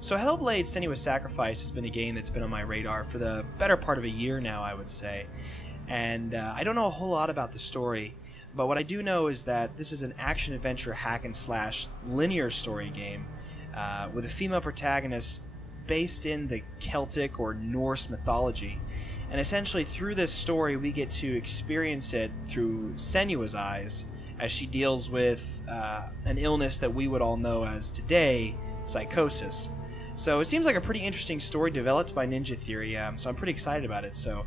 So Hellblade Senua Sacrifice has been a game that's been on my radar for the better part of a year now, I would say. And I don't know a whole lot about the story, but what I do know is that this is an action-adventure hack-and-slash linear story game with a female protagonist based in the Celtic or Norse mythology. And essentially through this story we get to experience it through Senua's eyes as she deals with an illness that we would all know as today psychosis. So it seems like a pretty interesting story developed by Ninja Theory, so I'm pretty excited about it. So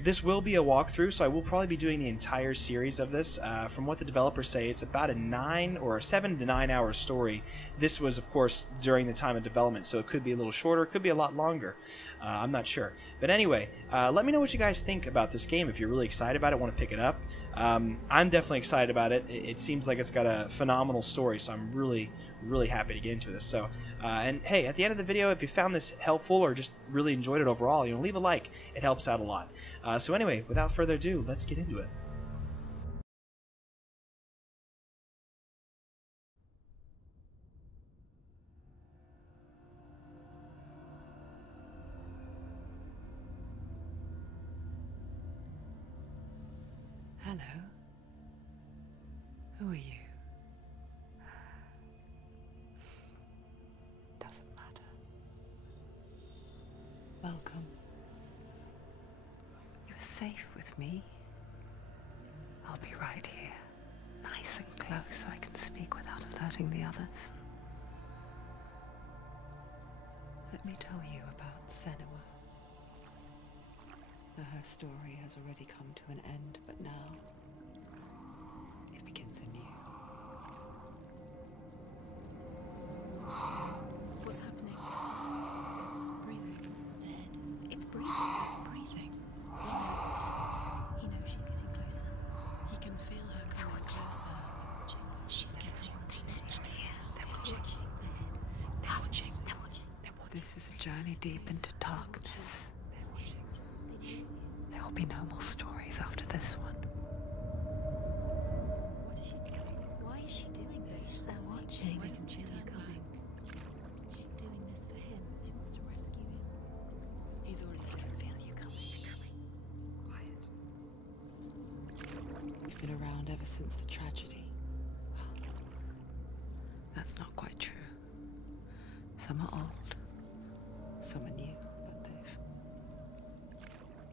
this will be a walkthrough, so I will probably be doing the entire series of this. From what the developers say, it's about a 7 to 9 hour story. This was, of course, during the time of development, so it could be a little shorter, it could be a lot longer. I'm not sure. But anyway, let me know what you guys think about this game. If you're really excited about it, want to pick it up. I'm definitely excited about it. It seems like it's got a phenomenal story, so I'm really happy to get into this. So, and hey, at the end of the video, if you found this helpful or just really enjoyed it overall, leave a like. It helps out a lot. So anyway, without further ado, let's get into it. Hello. Who are you? Doesn't matter. Welcome. You're safe with me. I'll be right here, nice and close so I can speak without alerting the others. Let me tell you about Senua. Her story has already come to an end, but now it begins anew. What's happening? It's breathing. Dead. It's breathing. It's breathing. He knows she's getting closer. He can feel her coming closer. She's getting closer. They're watching. They're watching. They're watching. This is a journey deep into darkness. There will be no more stories after this one. What is she doing? Why is she doing this? They're watching. Why doesn't she feel you coming? She's doing this for him. She wants to rescue him. He's already dead. Feel you coming. Quiet. You've been around ever since the tragedy. Well, that's not quite true. Some are old, some are new, but they've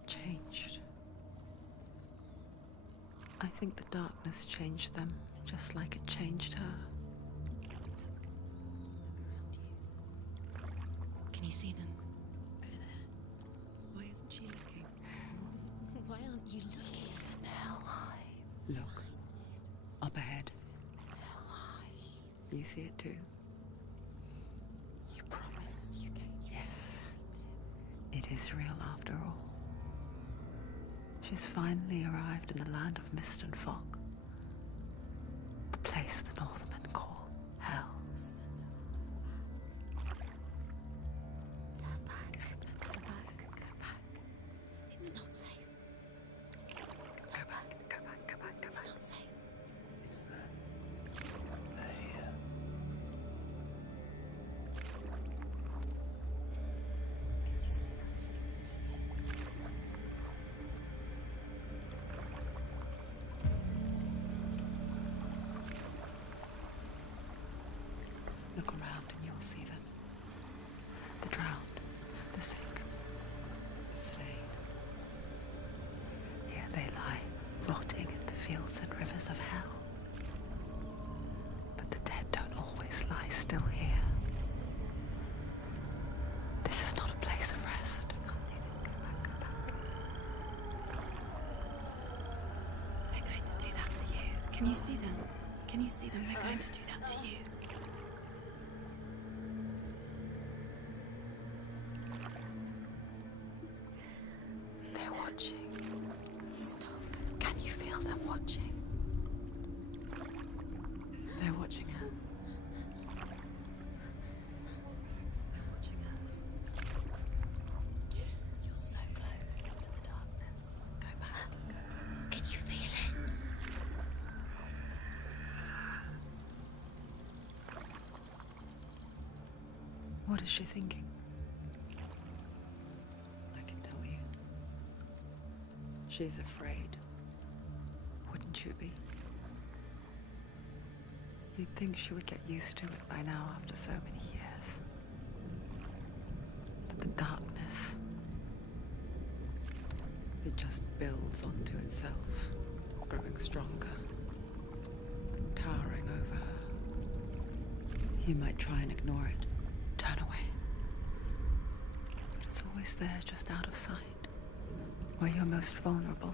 changed. I think the darkness changed them, just like it changed her. Can you see them? Over there. Why isn't she looking? Why aren't you looking? He's in hell high. Look, up ahead. Hell high. You see it too? You promised you gave. Yes. It is real after all. She's finally arrived in the land of mist and fog. The place the Northmen call hell. Turn back. Go back. Go back. It's not safe. Go back. Go back. Go back. It's not safe. It's there. They're here. Can you see them? Look around and you'll see them. The drowned, the sick, the slain. Here they lie, rotting in the fields and rivers of hell. But the dead don't always lie still here. You see them? This is not a place of rest. You can't do this. Go back. Go back. They're going to do that to you. Can you see them? Can you see them? They're going to do that to you. They're watching. Stop. Can you feel them watching? They're watching her. They're watching her. You're so close to the darkness. Go back. Can you feel it? What is she thinking? I can tell you. She's afraid. Wouldn't you be? You'd think she would get used to it by now after so many years. But the darkness, it just builds onto itself, growing stronger, towering over her. You might try and ignore it, turn away. But it's always there, just out of sight, where you're most vulnerable.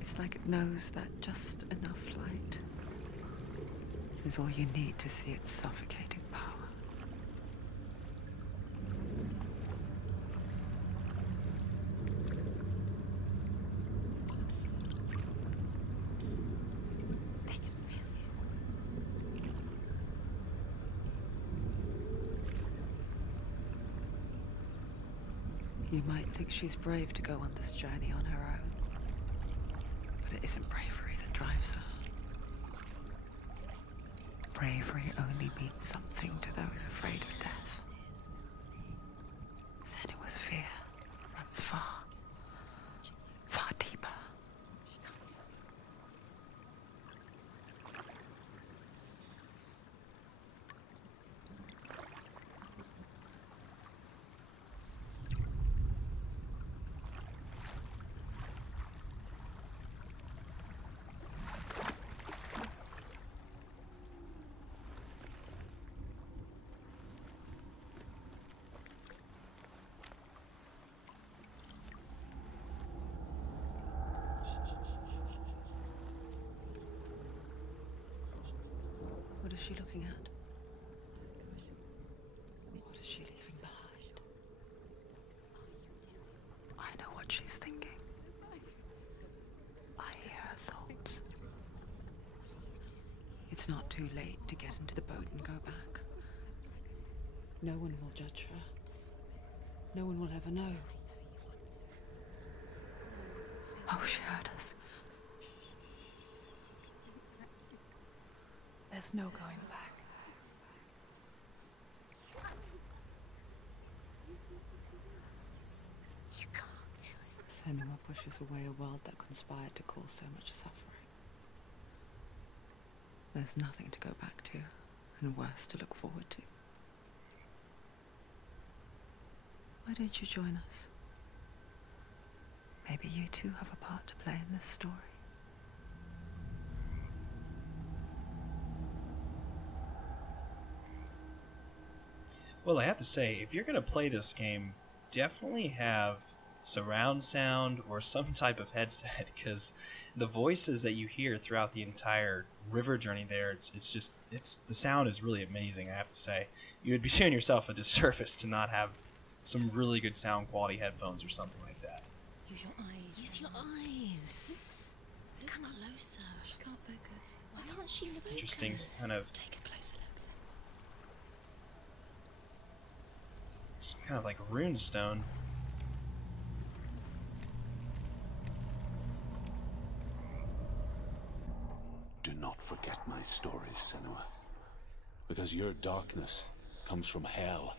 It's like it knows that just enough light is all you need to see its suffocating power. They can feel you. You might think she's brave to go on this journey on her own, but it isn't bravery that drives her. Bravery only means something to those afraid of death. Senua's fear runs far, far deeper. What is she looking at? What is she leaving behind? I know what she's thinking. I hear her thoughts. It's not too late to get into the boat and go back. No one will judge her. No one will ever know. Oh, she heard us. There's no going back. You can't do it. Senua pushes away a world that conspired to cause so much suffering. There's nothing to go back to, and worse to look forward to. Why don't you join us? Maybe you too have a part to play in this story. Well, I have to say, if you're going to play this game, definitely have surround sound or some type of headset, because the voices that you hear throughout the entire river journey there, it's the sound is really amazing, I have to say. You would be doing yourself a disservice to not have some really good sound quality headphones or something like that. Use your eyes. Use your eyes. Come closer. She can't focus. Why can't she focus? Interesting kind of... Take a closer look. It's kind of like rune stone. Do not forget my stories, Senua, because your darkness comes from hell,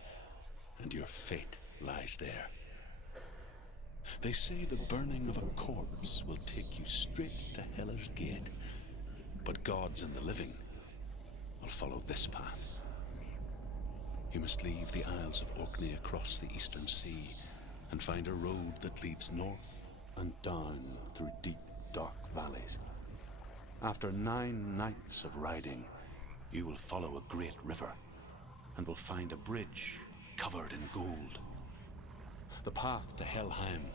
and your fate lies there. They say the burning of a corpse will take you straight to Hela's gate, but gods and the living will follow this path. You must leave the Isles of Orkney across the eastern sea and find a road that leads north and down through deep, dark valleys. After 9 nights of riding, you will follow a great river and will find a bridge covered in gold. The path to Helheim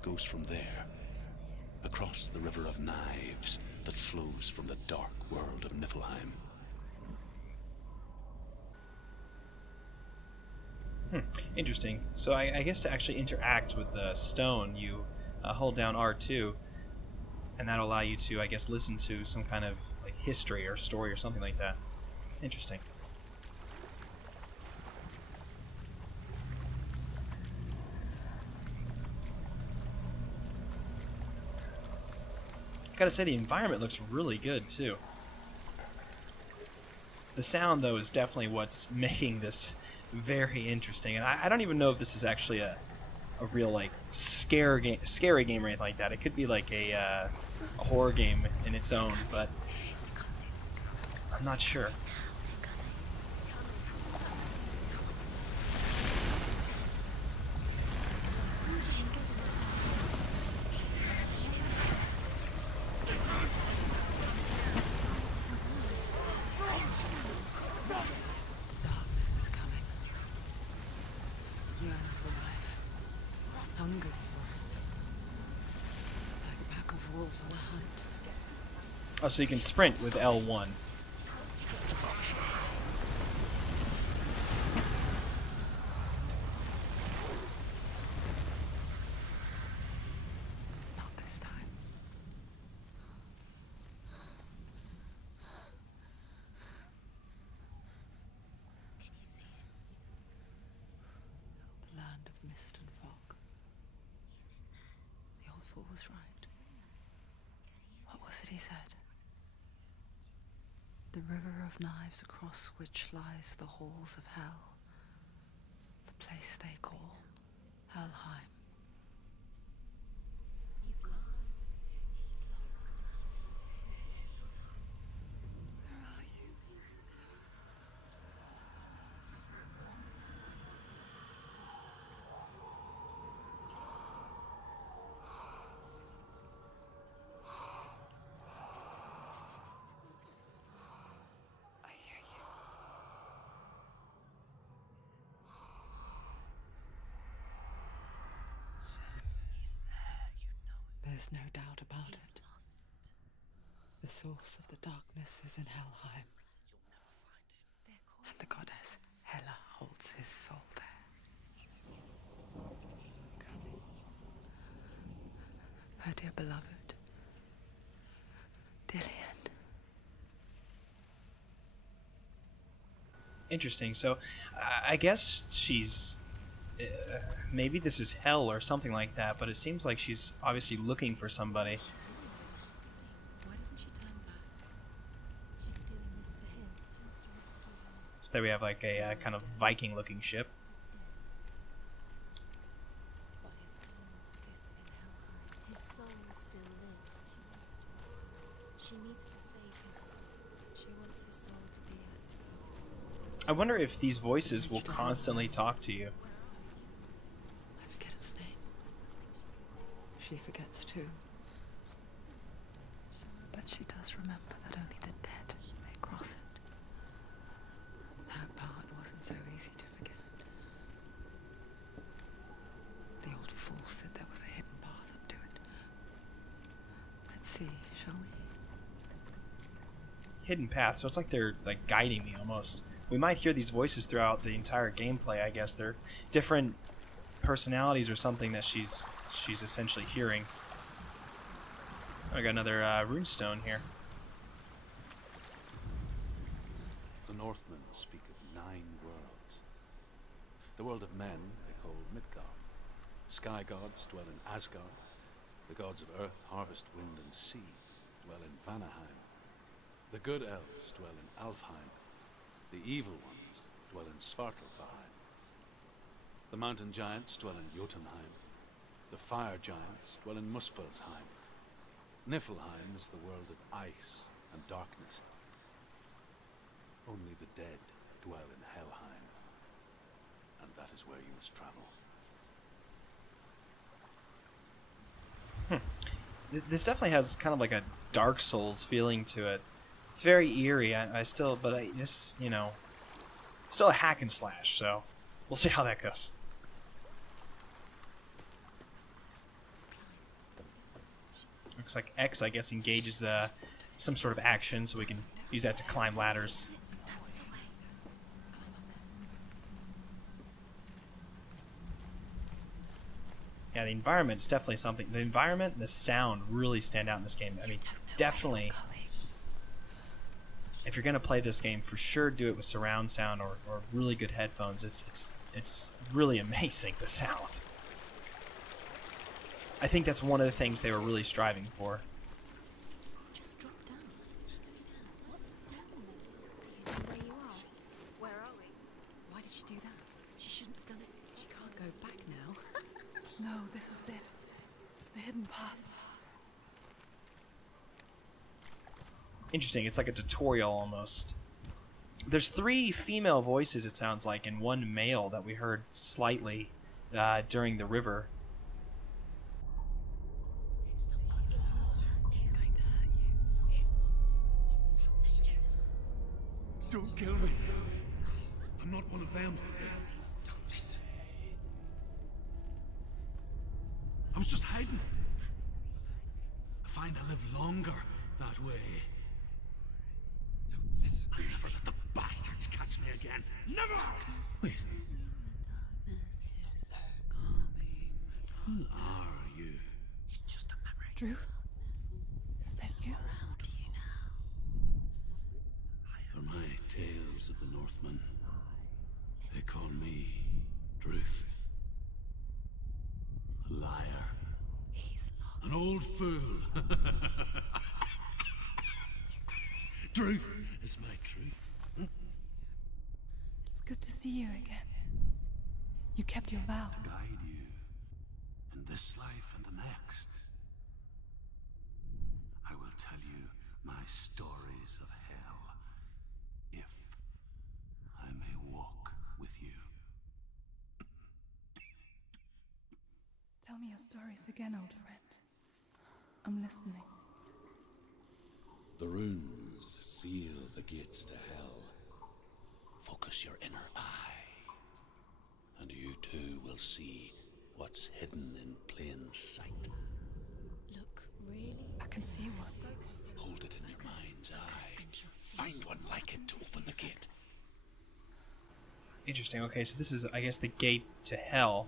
goes from there, across the River of Knives that flows from the dark world of Niflheim. Interesting. So I guess to actually interact with the stone, you hold down R2, and that'll allow you to, I guess, listen to some kind of like history or story or something like that. Interesting. Gotta say, the environment looks really good too. The sound, though, is definitely what's making this very interesting. And I don't even know if this is actually a real, like, scary game or anything like that. It could be like a horror game in its own, but I'm not sure. Oh, so you can sprint with L1. Not this time. Can you see it? The land of mist and fog. He's in there. The old fool was right. Is he? What was it he said? The river of knives across which lies the halls of hell. The place they call Helheim. He's lost. He's lost. Where are you? I hear you. He's there, you know it. There's no doubt about He's it. lost. The source of the darkness is in Helheim, They're calling and the goddess Hela holds his soul there. coming. Her dear beloved, Dillian. Interesting. So, I guess she's... maybe this is hell or something like that, but it seems like she's obviously looking for somebody. Why doesn't she turn back? She's doing this for him. She wants to rescue him. So there we have like a kind of Viking-looking ship. But his soul is in Helheim. His soul still lives. She needs to save his soul. She wants his soul to be at. I wonder if these voices will constantly talk to you. I forget its name. She forgets too. But she does remember that only the dead may cross it. That part wasn't so easy to forget. The old fool said there was a hidden path up to it. Let's see, shall we? Hidden path, so it's like they're like guiding me almost. We might hear these voices throughout the entire gameplay, I guess. They're different personalities or something that she's essentially hearing. I got another runestone here. The Northmen speak of 9 worlds. The world of men they call Midgard. Sky gods dwell in Asgard. The gods of earth, harvest, wind, and sea dwell in Vanaheim. The good elves dwell in Alfheim. The evil ones dwell in Svartalfheim. The mountain giants dwell in Jotunheim. The fire giants dwell in Muspelheim. Niflheim is the world of ice and darkness. Only the dead dwell in Helheim. And that is where you must travel. This definitely has kind of like a Dark Souls feeling to it. It's very eerie. This is, you know, still a hack and slash, so we'll see how that goes. Looks like X, I guess, engages some sort of action, so we can use that to climb ladders. That's the way. Yeah, the environment's definitely something. The environment and the sound really stand out in this game. I mean, definitely, if you're gonna play this game, for sure do it with surround sound or really good headphones. It's really amazing, the sound. I think that's one of the things they were really striving for. Just drop down. What's down there? Do you know where you she do that? She shouldn't have done it. She can't go back now. No, this is it. The hidden path. Interesting. It's like a tutorial almost. There's 3 female voices, it sounds like, and 1 male that we heard slightly during the river. It's going to hurt you. It's dangerous. Don't kill me. I'm not one of them. Don't listen. I was just hiding. I find I live longer that way. Don't listen. I'll never let the bastards catch me again. Never! Wait. Who are you? It's just a memory. Druth? Is that you? Around you now. For my tales of the Northmen, they call me Druth. A liar. He's lost. An old fool. Truth is my truth. It's good to see you again. You kept your vow. To guide you in this life and the next. I will tell you my stories of hell, if I may walk with you. Tell me your stories again, old friend. I'm listening. The runes seal the gates to hell. Focus your inner eye, and you too will see what's hidden in plain sight. Look, really? I can see one. Focus. Hold it in your mind's Focus, eye. and you'll see. Find one like it to open the gate. Interesting. Okay, so this is, I guess, the gate to hell.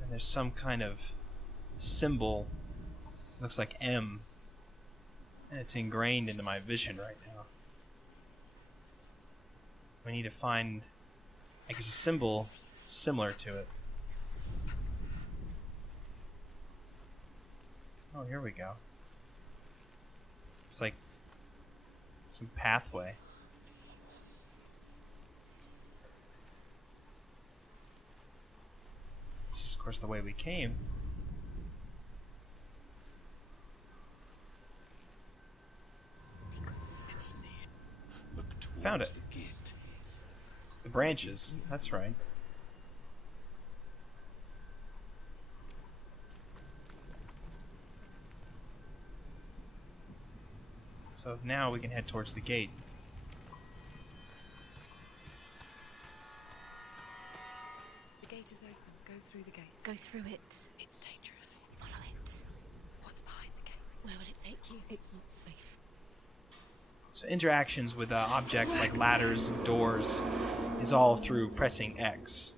And there's some kind of symbol. Looks like M. And it's ingrained into my vision right now. We need to find, I guess, a symbol similar to it. Oh, here we go. It's like some pathway. This is, of course, the way we came. It's near. Look towards Found it. the gate. The branches. That's right. So now we can head towards the gate. The gate is open. Go through the gate. Go through it. It's dangerous. Follow it. What's behind the gate? Where will it take you? It's not safe. So interactions with objects like ladders and doors is all through pressing X.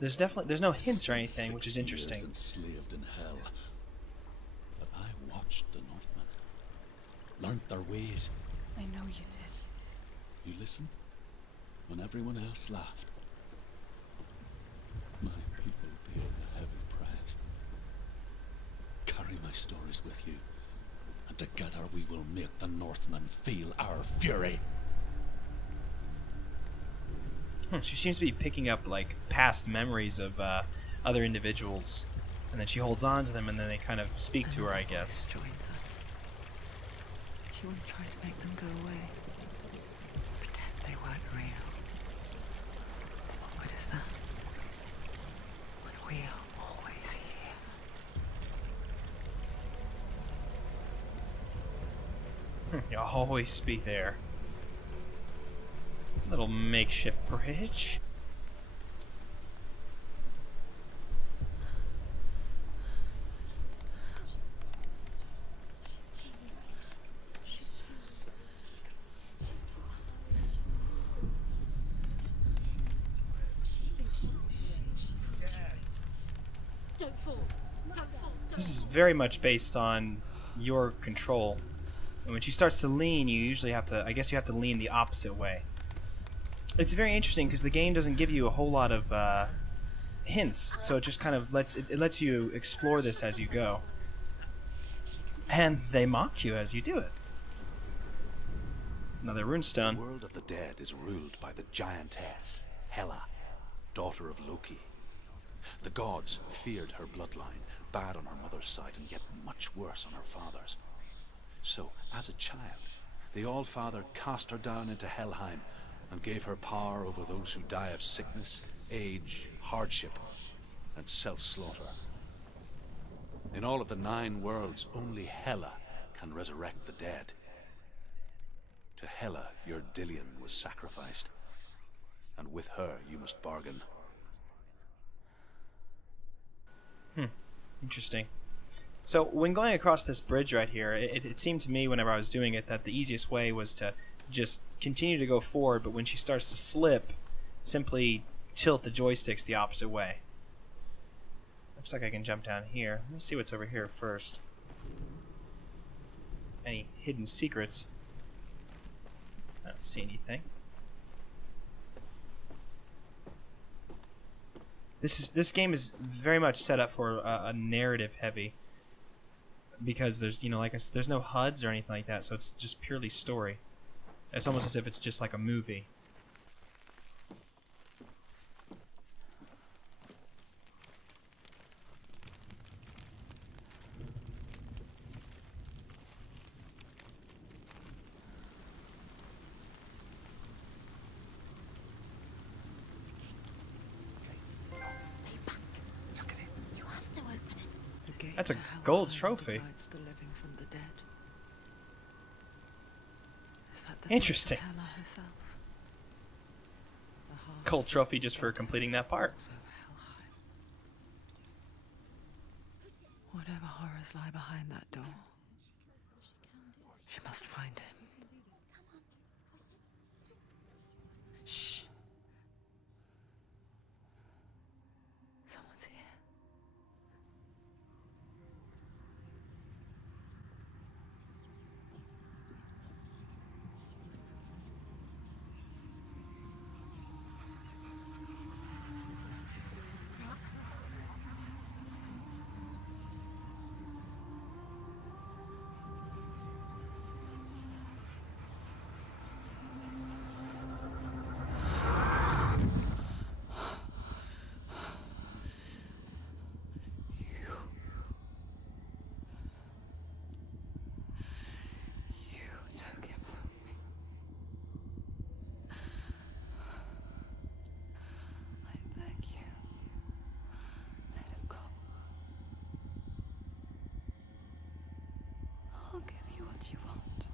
There's no hints or anything, which is 6 years interesting. Enslaved in hell, but I watched the Northmen, learnt their ways. I know you did. You listened when everyone else laughed. My people paid a heavy price. Carry my stories with you, and together we will make the Northmen feel our fury. She seems to be picking up like past memories of other individuals, and then she holds on to them, and then they kind of speak to her, I guess. Joins us. She once tried to make them go away. Pretend they weren't real. What is that? When we are always here. You'll always be there. Little makeshift bridge. Don't fall. Don't fall. This is very much based on your control. And when she starts to lean, you usually have to, I guess you have to lean the opposite way. It's very interesting because the game doesn't give you a whole lot of hints, so it just kind of lets you explore this as you go. And they mock you as you do it. Another The runestone. world of the dead is ruled by the giantess, Hela, daughter of Loki. The gods feared her bloodline, bad on her mother's side and yet much worse on her father's. So, as a child, the Allfather cast her down into Helheim and gave her power over those who die of sickness, age, hardship, and self-slaughter. In all of the 9 worlds, only Hela can resurrect the dead. To Hela, your Dillion was sacrificed, and with her you must bargain. Interesting. So when going across this bridge right here, it seemed to me whenever I was doing it that the easiest way was to just continue to go forward, but when she starts to slip, simply tilt the joysticks the opposite way. Looks like I can jump down here. Let me see what's over here first. Any hidden secrets? I don't see anything. This game is very much set up for a narrative heavy, because there's there's no HUDs or anything like that, so it's just purely story. It's almost as if it's just like a movie. Stay back. Look at it. You have to open it. The gate That's a to Helheim gold trophy. divides the living from the dead. Is that the Interesting. voice of Hela herself? The heart Gold trophy just for completing that part. of Helheim. Whatever horrors lie behind that door, she must find him. Shh. Someone's here. You took him from me. I beg you, let him go. I'll give you what you want.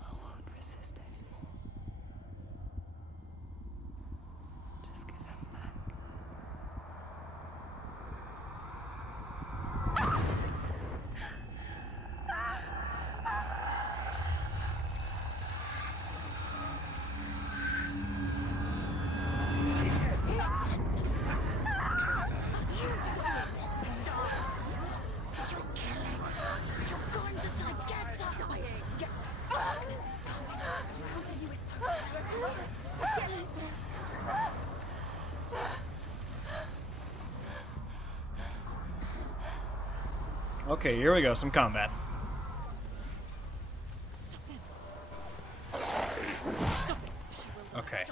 I won't resist anymore. Just give him back. Okay, here we go, some combat. Okay.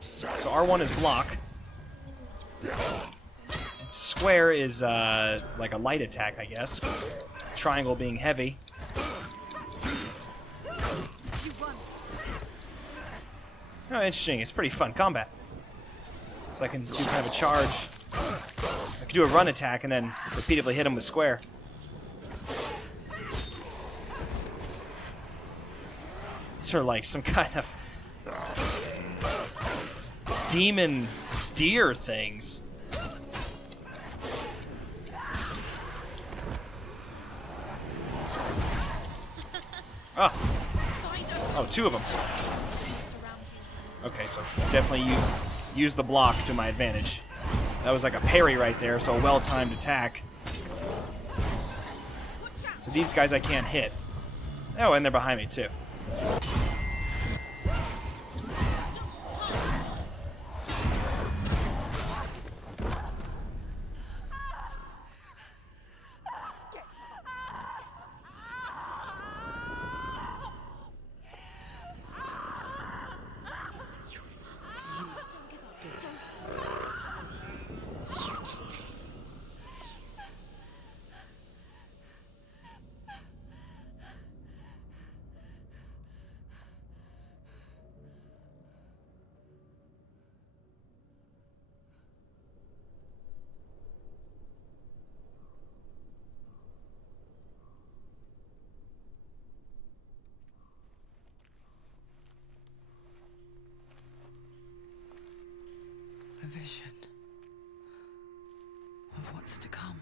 So R1 is block. Square is like a light attack, I guess. Triangle being heavy. Oh, interesting. It's pretty fun combat. So I can do kind of a charge. I can do a run attack and then repeatedly hit him with square. These are like some kind of demon deer things. Oh, 2 of them. Okay, so definitely use the block to my advantage. That was like a parry right there, so a well-timed attack. So these guys I can't hit. Oh, and they're behind me too. vision of what's to come.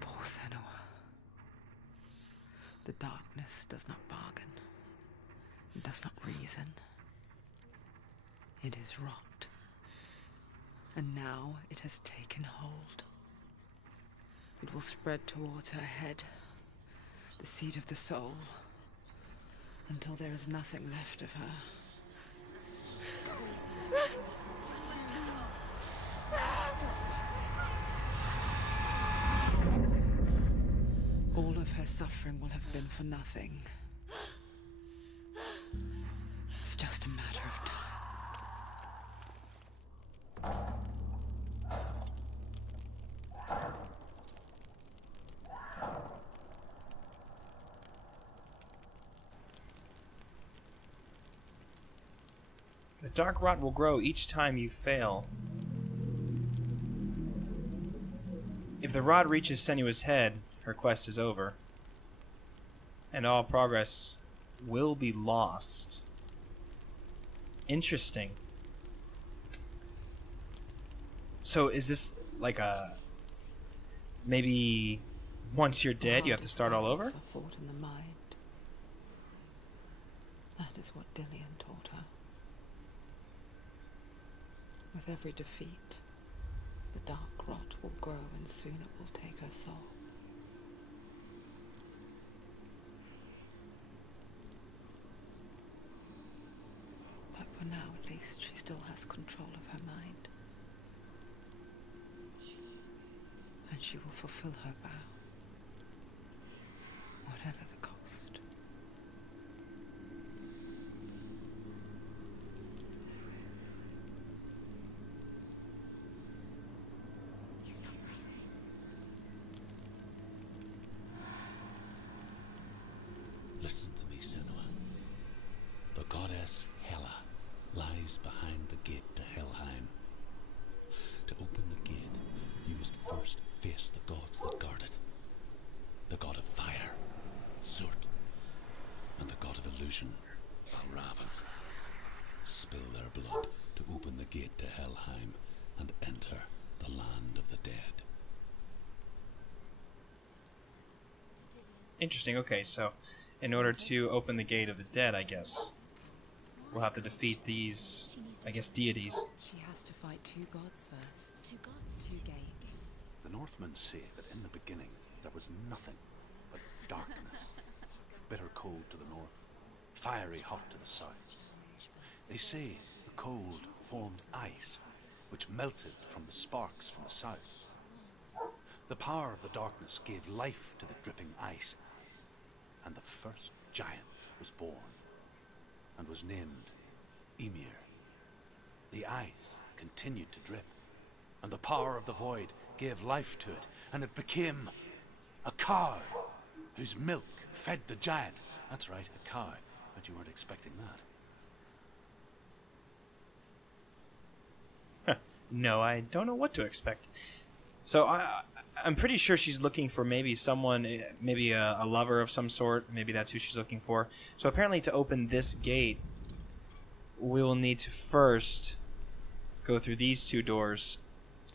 Poor Senua. The darkness does not bargain. It does not reason. It is rot. And now it has taken hold. It will spread towards her head, the seat of the soul, until there is nothing left of her. All of her suffering will have been for nothing. It's just a matter of time. The dark rot will grow each time you fail. If the rod reaches Senua's head, her quest is over, and all progress will be lost. Interesting. So is this like a... maybe once you're dead you have to start all over? Thought in the mind. That is what Dillian taught her. With every defeat, the dark rot will grow and soon it will take her soul. But for now, at least, she still has control of her mind. And she will fulfill her vow, whatever the cost. Listen to me, Senua. The goddess Hela lies behind the gate to Helheim. To open the gate, you must first face the gods that guard it. The god of fire, Surt, and the god of illusion, Valravan. Spill their blood to open the gate to Helheim and enter the land of the dead. Interesting, okay, so in order to open the gate of the dead, I guess, we'll have to defeat these, I guess, deities. She has to fight two gods first. Two gods? Two gates. The Northmen say that in the beginning there was nothing but darkness. Bitter cold to the north, fiery hot to the south. They say the cold formed ice, which melted from the sparks from the south. The power of the darkness gave life to the dripping ice, and the first giant was born, and was named Ymir. The ice continued to drip, and the power of the void gave life to it, and it became a cow, whose milk fed the giant. That's right, a cow. But you weren't expecting that. No, I don't know what to expect. So I'm pretty sure she's looking for maybe someone, maybe a lover of some sort. Maybe that's who she's looking for. So apparently to open this gate, we will need to first go through these two doors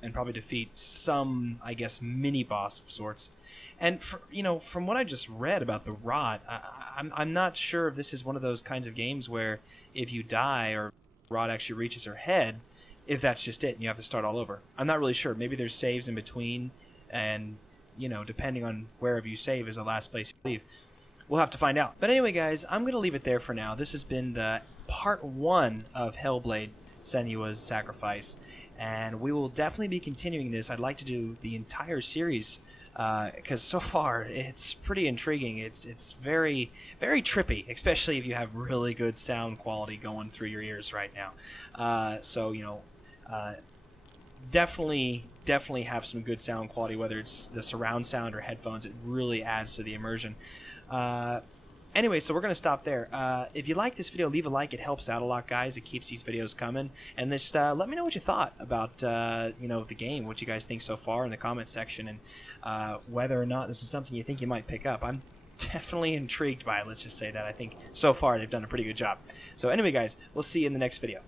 and probably defeat some, I guess, mini-boss of sorts. And, from what I just read about the rot, I'm not sure if this is one of those kinds of games where if you die or rot actually reaches her head, if that's just it and you have to start all over. I'm not really sure. Maybe there's saves in between, and, depending on wherever you save is the last place you leave. We'll have to find out. But anyway, guys, I'm going to leave it there for now. This has been the part 1 of Hellblade Senua's Sacrifice, and we will definitely be continuing this. I'd like to do the entire series, because so far it's pretty intriguing. It's very, very trippy, especially if you have really good sound quality going through your ears right now. Definitely have some good sound quality, whether it's the surround sound or headphones. It really adds to the immersion. Anyway, so we're going to stop there. If you like this video, leave a like. It helps out a lot, guys. It keeps these videos coming. And just let me know what you thought about the game, what you guys think so far in the comment section, and whether or not this is something you think you might pick up. I'm definitely intrigued by it. Let's just say that. I think so far they've done a pretty good job. So anyway, guys, we'll see you in the next video.